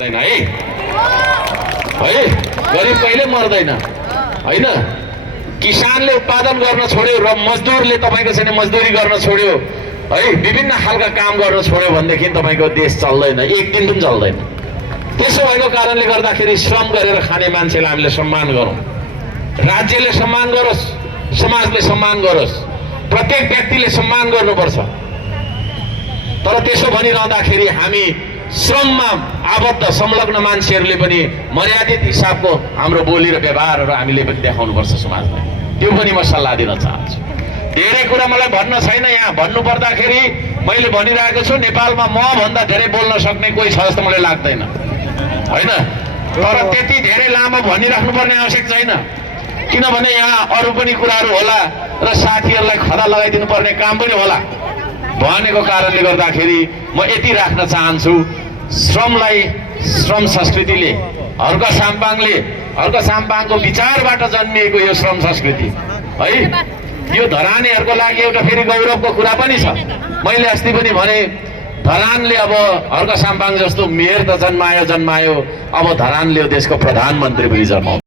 है है गरिब कहिले मर्दैन हैन। किसानले उत्पादन गर्न छोड्यो र मजदुरले तपाईको छैन मजदुरी गर्न छोड्यो है, विभिन्न खालका काम गर्न छोड्यो भनेदेखि तपाईको देश चल्दैन, एक दिन पनि चल्दैन। त्यसो भएको कारणले गर्दाखेरि श्रम गरेर खाने मान्छेलाई हामीले सम्मान गरौँ, राज्यले सम्मान गरोस्, समाजले सम्मान गरोस्, प्रत्येक व्यक्तिले सम्मान गर्नुपर्छ। तर त्यसो भनिरहँदाखेरि हामी श्रममा आबद्ध संलग्न मान्छेहरूले पनि मर्यादित हिसाबको हाम्रो बोली र व्यवहारहरू हामीले पनि देखाउनुपर्छ समाजलाई। त्यो पनि म सल्लाह दिन चाहन्छु। धेरै कुरा मलाई भन्न छैन, यहाँ भन्नु पर्दाखेरि मैले भनिरहेको छु, नेपालमा म भन्दा धेरै बोल्न सक्ने कोही छ जस्तो मलाई लाग्दैन हैन। तर त्यति धेरै लामो भनिराख्नु पर्ने आवश्यक छैन, किनभने यहाँ अरू पनि कुराहरू होला र साथीहरूलाई खदा लगाइदिनु पर्ने काम पनि होला भनेको कारणले गर्दाखेरि म यति राख्न चाहन्छु। श्रमलाई, श्रम संस्कृतिले, हर्क साम्पाङको विचारबाट जन्मिएको यो श्रम संस्कृति है, यो धरानीहरूको लागि एउटा फेरि गौरवको कुरा पनि छ। मैले अस्ति पनि भने धरानले अब हर्क साम्पाङ जस्तो मेयर त जन्मायो, अब धरानले देशको प्रधानमन्त्री पनि जन्माउँछ।